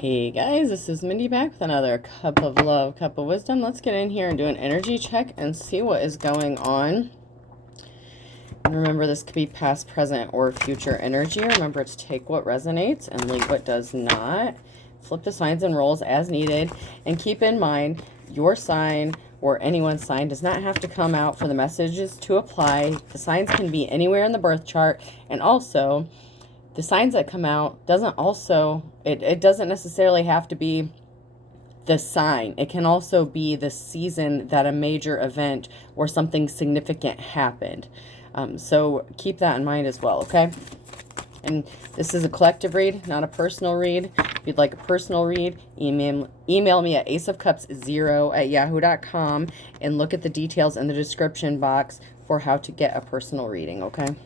Hey guys, this is Mindy back with another cup of love, cup of wisdom. Let's get in here and do an energy check and see what is going on. And remember, this could be past, present, or future energy. Remember to take what resonates and leave what does not. Flip the signs and roles as needed. And keep in mind, your sign or anyone's sign does not have to come out for the messages to apply. The signs can be anywhere in the birth chart. And also, the signs that come out doesn't also, it doesn't necessarily have to be the sign. It can also be the season that a major event or something significant happened. So keep that in mind as well, okay? And this is a collective read, not a personal read. If you'd like a personal read, email me at aceofcups0@yahoo.com and look at the details in the description box for how to get a personal reading, okay?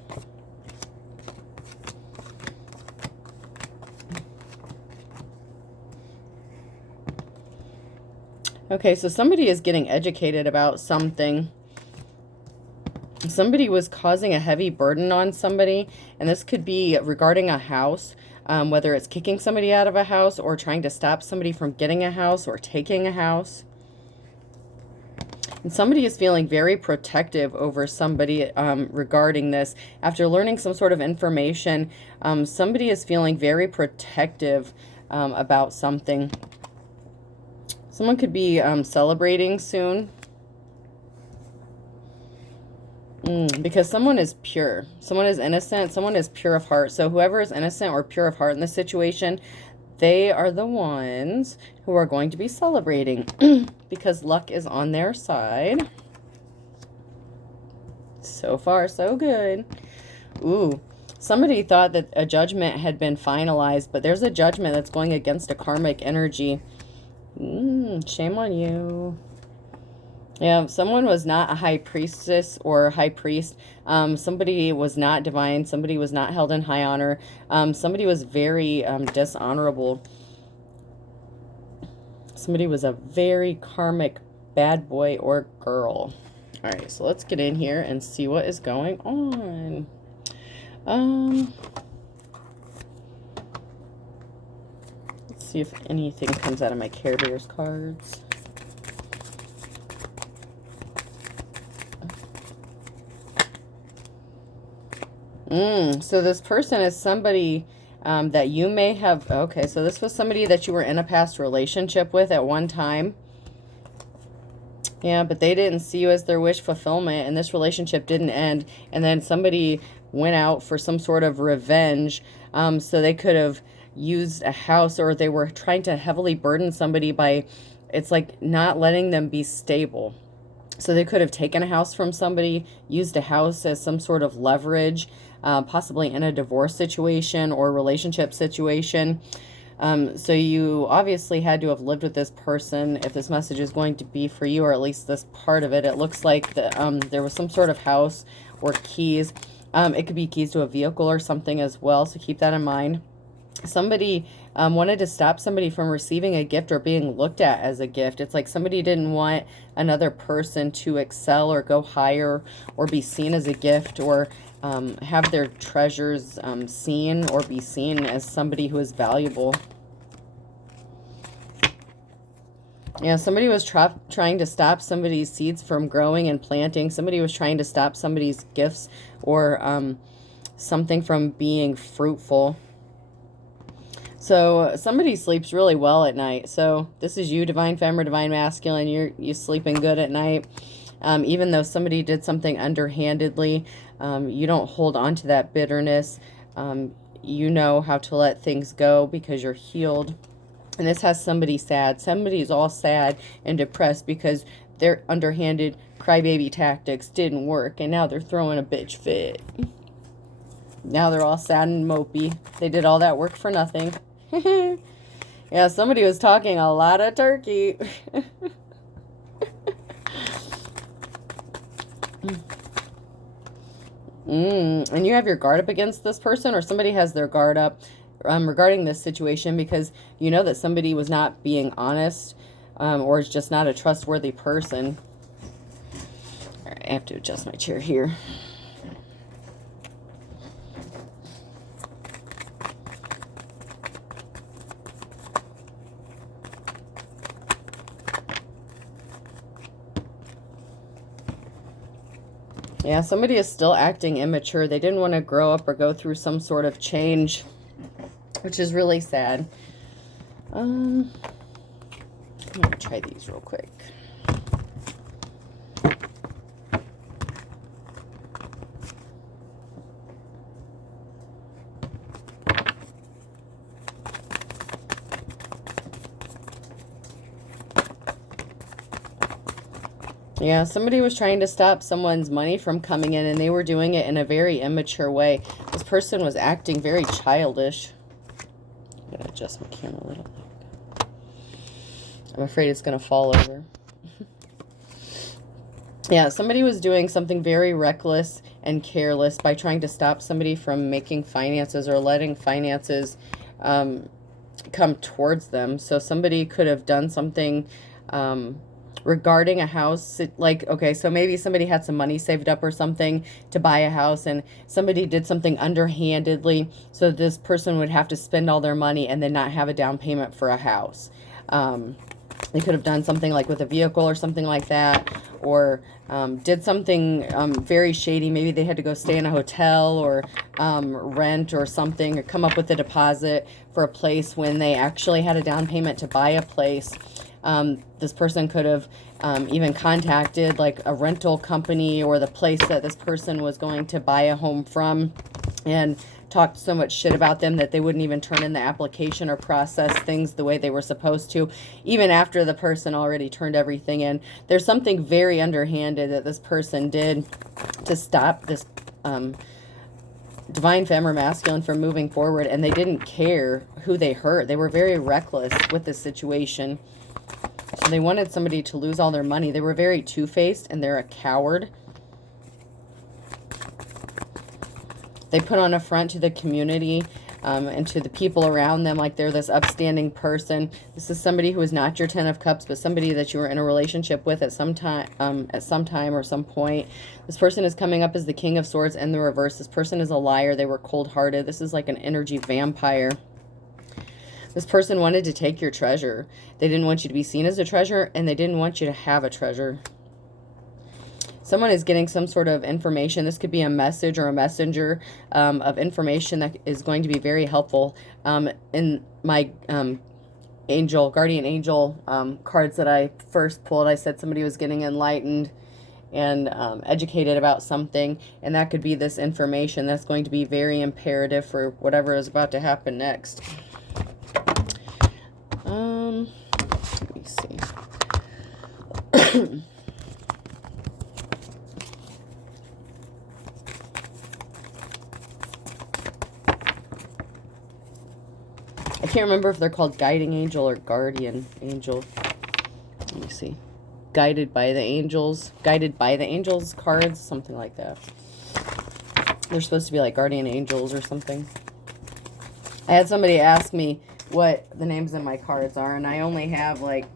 Okay, so somebody is getting educated about something. Somebody was causing a heavy burden on somebody, and this could be regarding a house, whether it's kicking somebody out of a house or trying to stop somebody from getting a house or taking a house. And somebody is feeling very protective over somebody regarding this. After learning some sort of information, somebody is feeling very protective about something. Someone could be celebrating soon. Because someone is pure. Someone is innocent. Someone is pure of heart. So whoever is innocent or pure of heart in this situation, they are the ones who are going to be celebrating. Because luck is on their side. So far, so good. Ooh. Somebody thought that a judgment had been finalized, but there's a judgment that's going against a karmic energy. Shame on you. Yeah, someone was not a high priestess or high priest. Somebody was not divine. Somebody was not held in high honor. Somebody was very dishonorable. Somebody was a very karmic bad boy or girl. All right, so let's get in here and see what is going on. See if anything comes out of my Care Bears cards. So this person is somebody that you may have... Okay, so this was somebody that you were in a past relationship with at one time. Yeah, but they didn't see you as their wish fulfillment, and this relationship didn't end. And then somebody went out for some sort of revenge, so they could have used a house, or they were trying to heavily burden somebody by, it's like not letting them be stable. So they could have taken a house from somebody, used a house as some sort of leverage, possibly in a divorce situation or relationship situation. So you obviously had to have lived with this person if this message is going to be for you, or at least this part of it. It looks like that there was some sort of house or keys. It could be keys to a vehicle or something as well, so keep that in mind. Somebody wanted to stop somebody from receiving a gift or being looked at as a gift. It's like somebody didn't want another person to excel or go higher or be seen as a gift, or have their treasures seen or be seen as somebody who is valuable. Yeah, somebody was trying to stop somebody's seeds from growing and planting. Somebody was trying to stop somebody's gifts or something from being fruitful. So somebody sleeps really well at night. So this is you, divine femme or divine masculine. You're sleeping good at night. Even though somebody did something underhandedly, you don't hold on to that bitterness. You know how to let things go because you're healed. And this has somebody sad. Somebody's all sad and depressed because their underhanded crybaby tactics didn't work. And now they're throwing a bitch fit. Now they're all sad and mopey. They did all that work for nothing. Yeah, somebody was talking a lot of turkey. And you have your guard up against this person, or somebody has their guard up regarding this situation, because you know that somebody was not being honest, or is just not a trustworthy person. All right, I have to adjust my chair here. Yeah, somebody is still acting immature. They didn't want to grow up or go through some sort of change, which is really sad. I'm going to try these real quick. Yeah, somebody was trying to stop someone's money from coming in, and they were doing it in a very immature way. This person was acting very childish. I'm going to adjust my camera a little bit. I'm afraid it's going to fall over. Yeah, somebody was doing something very reckless and careless by trying to stop somebody from making finances or letting finances come towards them. So somebody could have done something regarding a house, like, okay, so maybe somebody had some money saved up or something to buy a house, and somebody did something underhandedly, so this person would have to spend all their money and then not have a down payment for a house. They could have done something like with a vehicle or something like that, or did something very shady. Maybe they had to go stay in a hotel or rent or something, or come up with a deposit for a place when they actually had a down payment to buy a place. This person could have even contacted like a rental company or the place that this person was going to buy a home from, and talked so much shit about them that they wouldn't even turn in the application or process things the way they were supposed to, even after the person already turned everything in. There's something very underhanded that this person did to stop this divine femme or masculine from moving forward, and they didn't care who they hurt. They were very reckless with this situation. So they wanted somebody to lose all their money. They were very two-faced, and they're a coward. They put on a front to the community and to the people around them like they're this upstanding person. This is somebody who is not your 10 of Cups, but somebody that you were in a relationship with at some time or some point. This person is coming up as the King of Swords in the reverse. This person is a liar. They were cold-hearted. This is like an energy vampire. This person wanted to take your treasure. They didn't want you to be seen as a treasure, and they didn't want you to have a treasure. Someone is getting some sort of information. This could be a message or a messenger of information that is going to be very helpful. In my guardian angel cards that I first pulled, I said somebody was getting enlightened and educated about something, and that could be this information that's going to be very imperative for whatever is about to happen next. Let me see. I can't remember if they're called guiding angel or guardian angel. Let me see. Guided by the angels cards, something like that. They're supposed to be like guardian angels or something. I had somebody ask me what the names of my cards are, and I only have like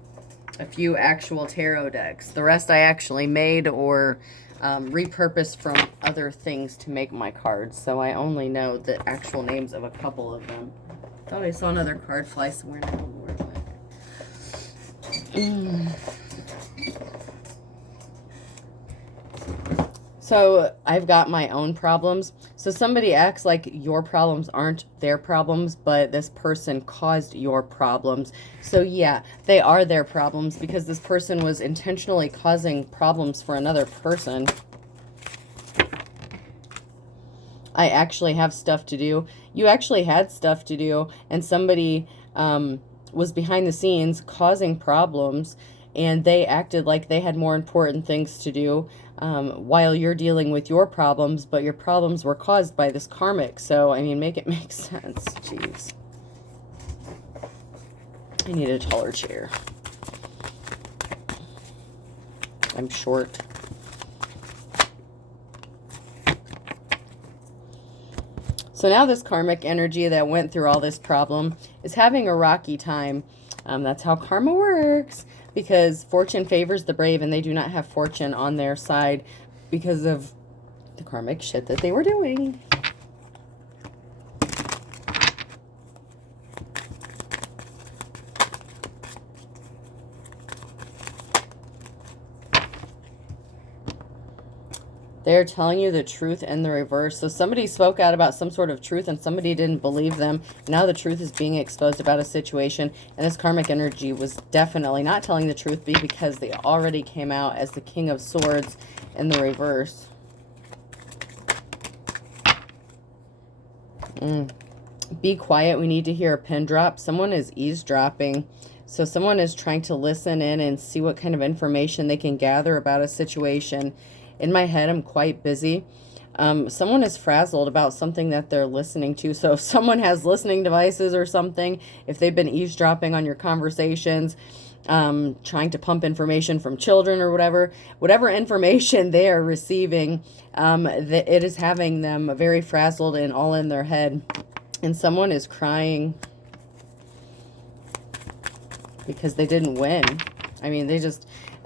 a few actual tarot decks. The rest I actually made or repurposed from other things to make my cards, so I only know the actual names of a couple of them. Thought I saw another card fly somewhere. I don't know where it went. So I've got my own problems. So somebody acts like your problems aren't their problems, but this person caused your problems. So yeah, they are their problems because this person was intentionally causing problems for another person. I actually have stuff to do. You actually had stuff to do, and somebody was behind the scenes causing problems, and they acted like they had more important things to do while you're dealing with your problems, but your problems were caused by this karmic. So, I mean, make it make sense. Jeez. I need a taller chair. I'm short. So now this karmic energy that went through all this problem is having a rocky time. That's how karma works, because fortune favors the brave, and they do not have fortune on their side because of the karmic shit that they were doing. They're telling you the truth in the reverse. So somebody spoke out about some sort of truth and somebody didn't believe them. Now the truth is being exposed about a situation. And this karmic energy was definitely not telling the truth because they already came out as the King of Swords in the reverse. Be quiet. We need to hear a pin drop. Someone is eavesdropping. So someone is trying to listen in and see what kind of information they can gather about a situation. In my head, I'm quite busy. Someone is frazzled about something that they're listening to. So if someone has listening devices or something, if they've been eavesdropping on your conversations, trying to pump information from children or whatever information they are receiving, it is having them very frazzled and all in their head. And someone is crying because they didn't win. I mean,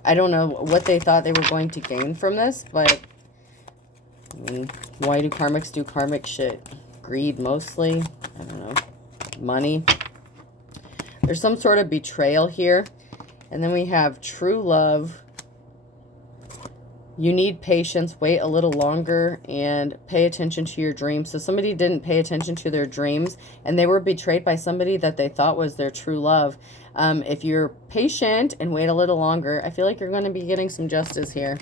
I don't know what they thought they were going to gain from this, but I mean, why do karmics do karmic shit? Greed mostly. I don't know. Money. There's some sort of betrayal here. And then we have true love. You need patience. Wait a little longer and pay attention to your dreams. So somebody didn't pay attention to their dreams and they were betrayed by somebody that they thought was their true love. If you're patient and wait a little longer, I feel like you're going to be getting some justice here.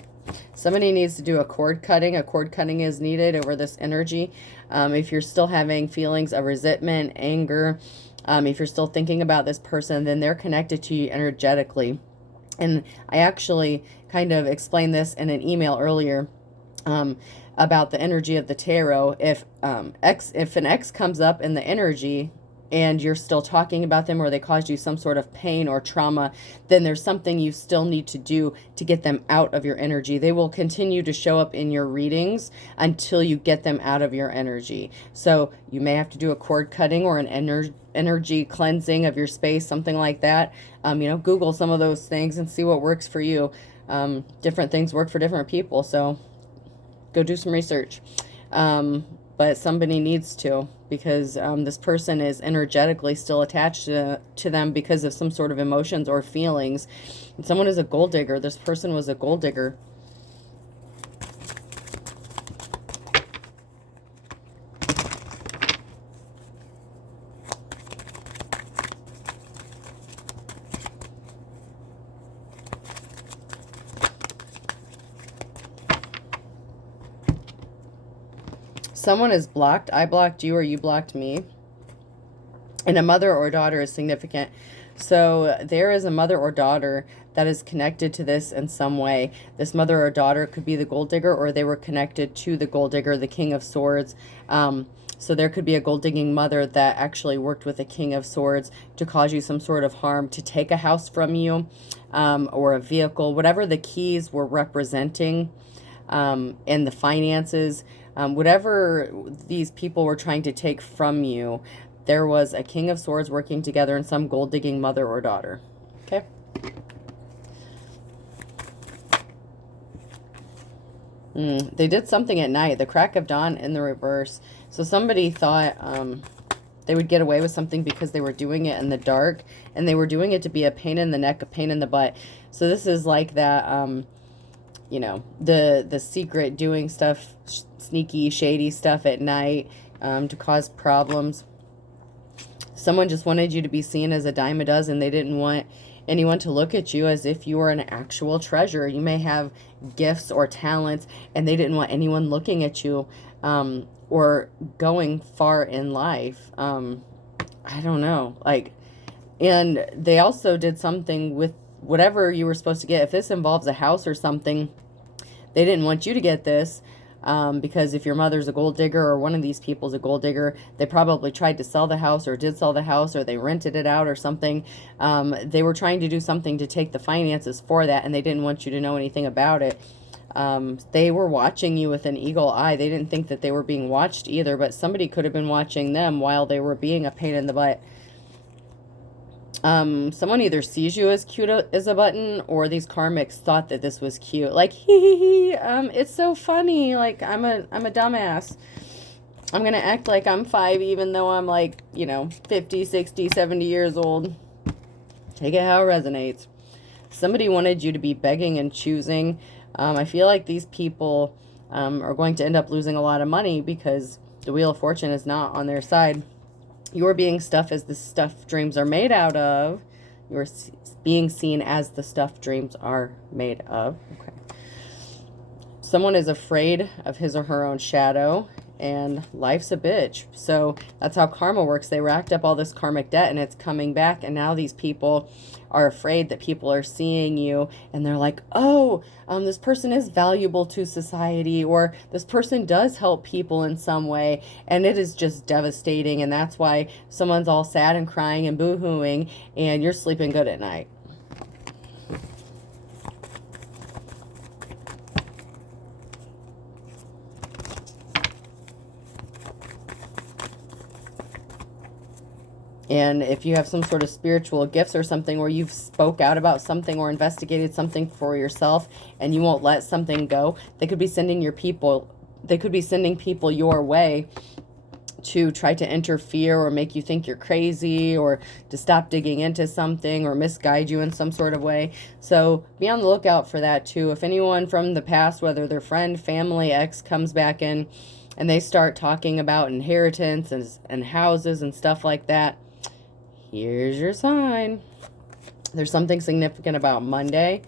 Somebody needs to do a cord cutting. A cord cutting is needed over this energy. If you're still having feelings of resentment, anger, if you're still thinking about this person, then they're connected to you energetically. And I actually kind of explained this in an email earlier about the energy of the tarot. If an ex comes up in the energy and you're still talking about them or they caused you some sort of pain or trauma, then there's something you still need to do to get them out of your energy. They will continue to show up in your readings until you get them out of your energy. So you may have to do a cord cutting or an energy cleansing of your space, something like that. Google some of those things and see what works for you. Different things work for different people, so go do some research. But somebody needs to, because this person is energetically still attached to them because of some sort of emotions or feelings. And someone is a gold digger. This person was a gold digger. Someone is blocked. I blocked you or you blocked me. And a mother or daughter is significant. So there is a mother or daughter that is connected to this in some way. This mother or daughter could be the gold digger, or they were connected to the gold digger, the King of Swords. So there could be a gold digging mother that actually worked with the King of Swords to cause you some sort of harm, to take a house from you, or a vehicle, whatever the keys were representing, and the finances. Whatever these people were trying to take from you, there was a King of Swords working together and some gold digging mother or daughter. Okay. They did something at night. The crack of dawn in the reverse. So somebody thought they would get away with something because they were doing it in the dark, and they were doing it to be a pain in the neck, a pain in the butt. So this is like that, the secret doing stuff, sneaky, shady stuff at night, to cause problems. Someone just wanted you to be seen as a dime a dozen. They didn't want anyone to look at you as if you were an actual treasure. You may have gifts or talents, and they didn't want anyone looking at you, or going far in life. I don't know. And they also did something with whatever you were supposed to get. If this involves a house or something, they didn't want you to get this, because if your mother's a gold digger or one of these people's a gold digger, they probably tried to sell the house or did sell the house, or they rented it out or something. They were trying to do something to take the finances for that, and they didn't want you to know anything about it. They were watching you with an eagle eye. They didn't think that they were being watched either, but somebody could have been watching them while they were being a pain in the butt. Someone either sees you as cute as a button, or these karmics thought that this was cute. Like, it's so funny. Like, I'm a dumbass. I'm going to act like I'm 5, even though I'm 50, 60, 70 years old. Take it how it resonates. Somebody wanted you to be begging and choosing. I feel like these people are going to end up losing a lot of money because the Wheel of Fortune is not on their side. You're being stuff as the stuff dreams are made out of. You're being seen as the stuff dreams are made of. Okay. Someone is afraid of his or her own shadow, and life's a bitch. So that's how karma works. They racked up all this karmic debt and it's coming back, and now these people are afraid that people are seeing you and they're like, oh, this person is valuable to society, or this person does help people in some way, and it is just devastating. And that's why someone's all sad and crying and boo-hooing, and you're sleeping good at night. And if you have some sort of spiritual gifts or something where you've spoke out about something or investigated something for yourself and you won't let something go, they could be sending people your way to try to interfere or make you think you're crazy, or to stop digging into something, or misguide you in some sort of way. So be on the lookout for that too. If anyone from the past, whether their friend, family, ex, comes back in and they start talking about inheritance and houses and stuff like that, here's your sign. There's something significant about Monday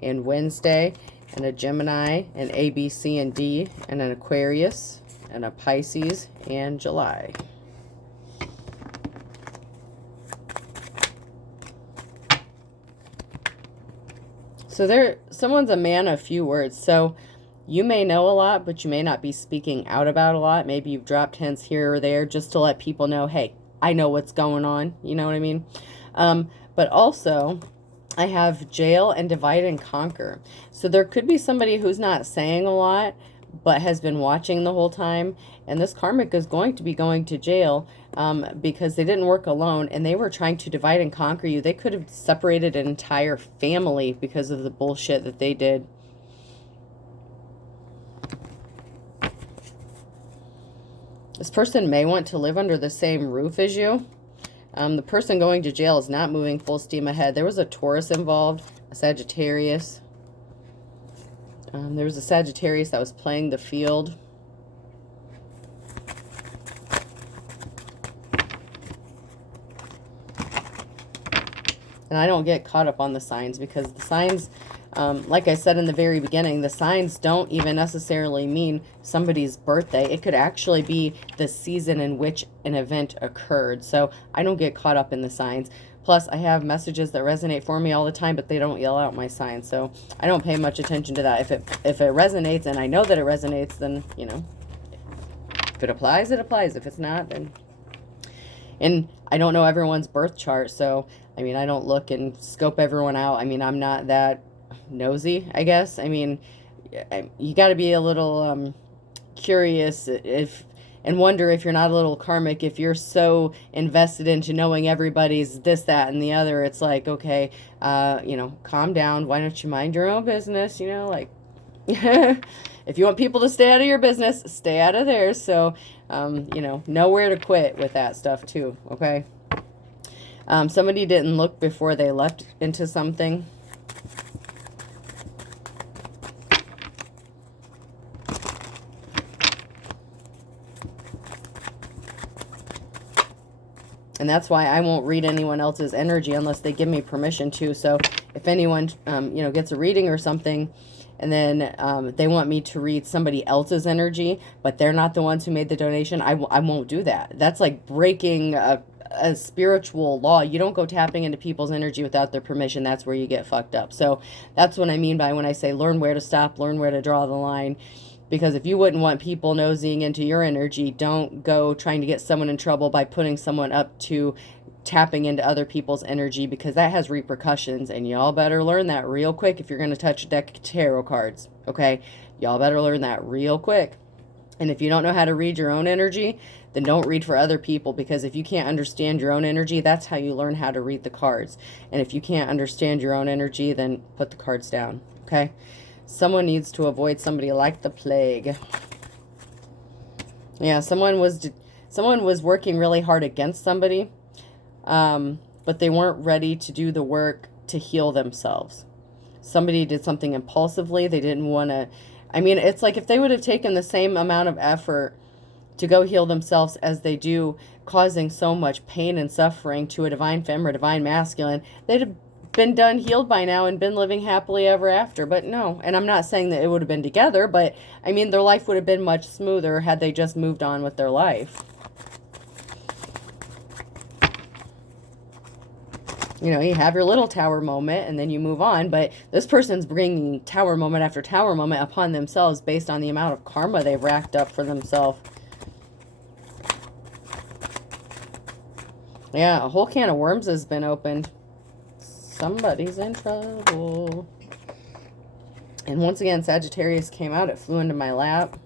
and Wednesday, and a Gemini, an A, B, C, and D, and an Aquarius, and a Pisces, and July. So someone's a man of few words. So you may know a lot, but you may not be speaking out about a lot. Maybe you've dropped hints here or there just to let people know, hey, I know what's going on. You know what I mean? But also, I have jail and divide and conquer. So there could be somebody who's not saying a lot, but has been watching the whole time. And this karmic is going to be going to jail because they didn't work alone and they were trying to divide and conquer you. They could have separated an entire family because of the bullshit that they did. This person may want to live under the same roof as you. The person going to jail is not moving full steam ahead. There was a Taurus involved, a Sagittarius. There was a Sagittarius that was playing the field. And I don't get caught up on the signs because the signs, like I said in the very beginning, the signs don't even necessarily mean somebody's birthday. It could actually be the season in which an event occurred. So I don't get caught up in the signs. Plus, I have messages that resonate for me all the time, but they don't yell out my signs. So I don't pay much attention to that. If it resonates, and I know that it resonates, then, you know, if it applies, it applies. If it's not, then... And I don't know everyone's birth chart, so, I mean, I don't look and scope everyone out. I mean, I'm not that nosy, I guess. I mean, you got to be a little curious and wonder if you're not a little karmic. If you're so invested into knowing everybody's this, that, and the other, it's like, okay, you know, calm down. Why don't you mind your own business? You know, like, if you want people to stay out of your business, stay out of theirs. So, you know where to quit with that stuff too, okay? Somebody didn't look before they left into something. And that's why I won't read anyone else's energy unless they give me permission to. So if anyone, you know, gets a reading or something, and then they want me to read somebody else's energy, but they're not the ones who made the donation, I won't do that. That's like breaking a spiritual law. You don't go tapping into people's energy without their permission. That's where you get fucked up. So that's what I mean by when I say learn where to stop, learn where to draw the line. Because if you wouldn't want people nosing into your energy, don't go trying to get someone in trouble by putting someone up to tapping into other people's energy, because that has repercussions, and y'all better learn that real quick if you're going to touch a deck of tarot cards, okay? Y'all better learn that real quick. And if you don't know how to read your own energy, then don't read for other people, because if you can't understand your own energy, that's how you learn how to read the cards. And if you can't understand your own energy, then put the cards down, okay? Someone needs to avoid somebody like the plague. Yeah, someone was working really hard against somebody, but they weren't ready to do the work to heal themselves. Somebody did something impulsively. They didn't want to I mean, it's like if they would have taken the same amount of effort to go heal themselves as they do, causing so much pain and suffering to a divine femme or divine masculine, they'd have been done healed by now and been living happily ever after. But no, and I'm not saying that it would have been together, but I mean, their life would have been much smoother had they just moved on with their life. You know, you have your little tower moment and then you move on, but this person's bringing tower moment after tower moment upon themselves based on the amount of karma they've racked up for themselves. Yeah, a whole can of worms has been opened. Somebody's in trouble. And once again, Sagittarius came out. It flew into my lap.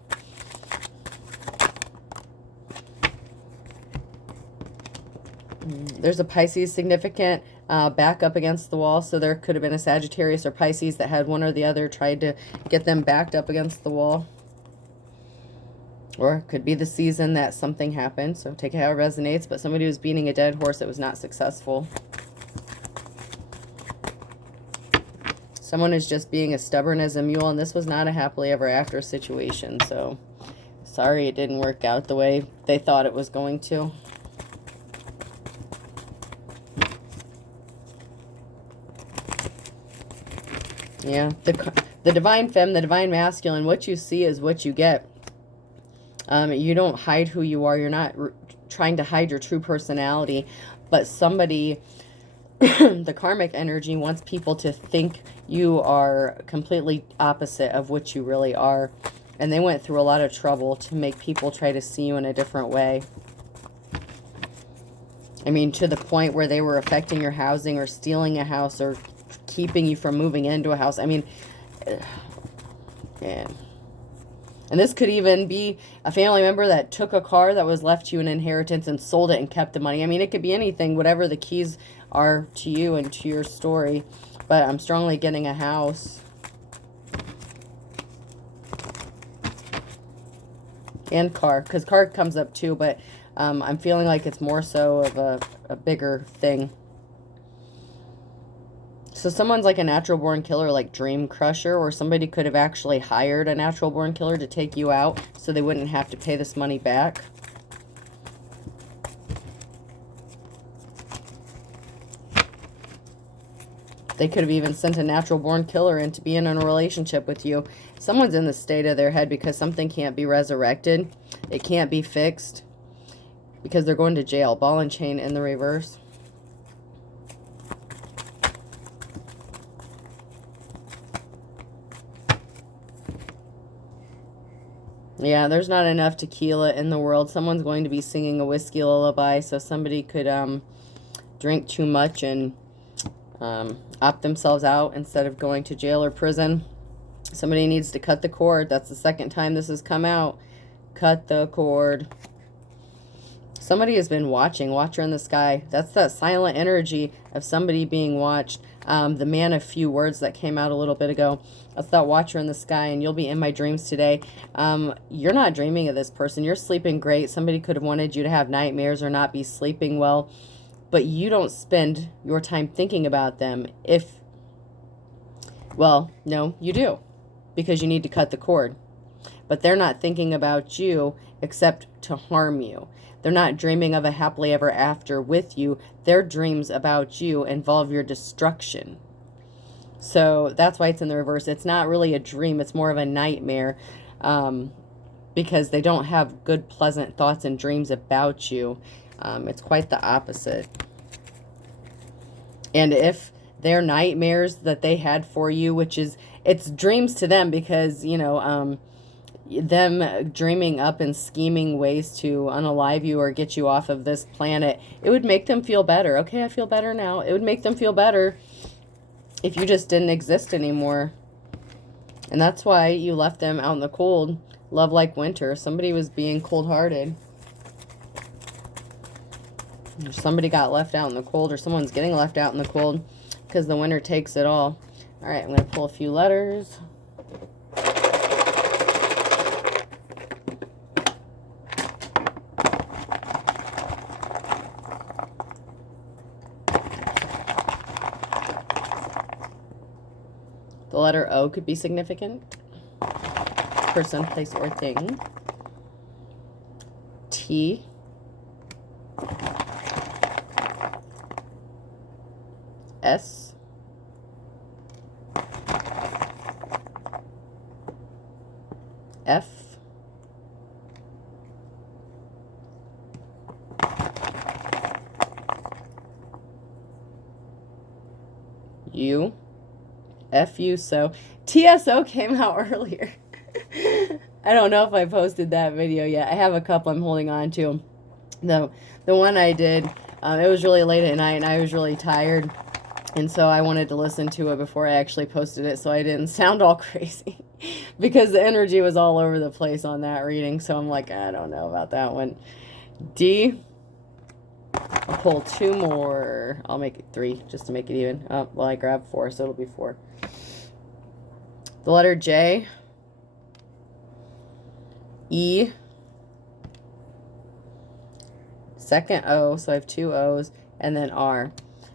There's a Pisces significant back up against the wall. So there could have been a Sagittarius or Pisces that had one or the other tried to get them backed up against the wall. Or it could be the season that something happened. So take it how it resonates. But somebody was beating a dead horse that was not successful. Someone is just being as stubborn as a mule. And this was not a happily ever after situation. So sorry it didn't work out the way they thought it was going to. Yeah, the divine femme, the divine masculine, what you see is what you get. You don't hide who you are. You're not trying to hide your true personality. But somebody, the karmic energy, wants people to think you are completely opposite of what you really are. And they went through a lot of trouble to make people try to see you in a different way. I mean, to the point where they were affecting your housing or stealing a house or keeping you from moving into a house. I mean, yeah. And this could even be a family member that took a car that was left you an inheritance and sold it and kept the money. I mean, it could be anything, whatever the keys are to you and to your story. But I'm strongly getting a house. And car, because car comes up too, but I'm feeling like it's more so of a bigger thing. So someone's like a natural born killer, like Dream Crusher, or somebody could have actually hired a natural born killer to take you out so they wouldn't have to pay this money back. They could have even sent a natural born killer in to be in a relationship with you. Someone's in the state of their head because something can't be resurrected. It can't be fixed because they're going to jail. Ball and chain in the reverse. Yeah, there's not enough tequila in the world. Someone's going to be singing a whiskey lullaby, so somebody could drink too much and opt themselves out instead of going to jail or prison. Somebody needs to cut the cord. That's the second time this has come out. Cut the cord. Somebody has been watching. Watcher in the sky. That's that silent energy of somebody being watched. The man of few words that came out a little bit ago. That's that watcher in the sky, and you'll be in my dreams today. You're not dreaming of this person. You're sleeping great. Somebody could have wanted you to have nightmares or not be sleeping well, but you don't spend your time thinking about them. Well, no, you do, because you need to cut the cord. But they're not thinking about you except to harm you. They're not dreaming of a happily ever after with you. Their dreams about you involve your destruction. So that's why it's in the reverse. It's not really a dream. It's more of a nightmare because they don't have good, pleasant thoughts and dreams about you. It's quite the opposite. And if their nightmares that they had for you, which is, it's dreams to them because, you know, them dreaming up and scheming ways to unalive you or get you off of this planet, it would make them feel better. Okay, I feel better now. It would make them feel better if you just didn't exist anymore. And that's why you left them out in the cold. Love like winter. Somebody was being cold-hearted. Or somebody got left out in the cold, or someone's getting left out in the cold because the winter takes it all. All right, I'm going to pull a few letters. The letter O could be significant. person, place, or thing. T. S. F. U. FU. So TSO came out earlier. I don't know if I posted that video yet. I have a couple I'm holding on to. The one I did, it was really late at night and I was really tired. And so I wanted to listen to it before I actually posted it so I didn't sound all crazy. Because the energy was all over the place on that reading. So I'm like, I don't know about that one. D. I'll pull 2 more. I'll make it 3 just to make it even. Oh, well, I grabbed 4, so it'll be 4. The letter J. E. Second O, so I have 2 O's. And then R.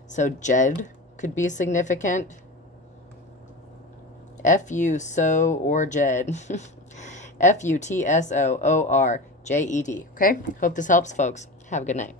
So Jed could be significant. F-U, so, or Jed. F-U-T-S-O-O-R-J-E-D. Okay? Hope this helps, folks. Have a good night.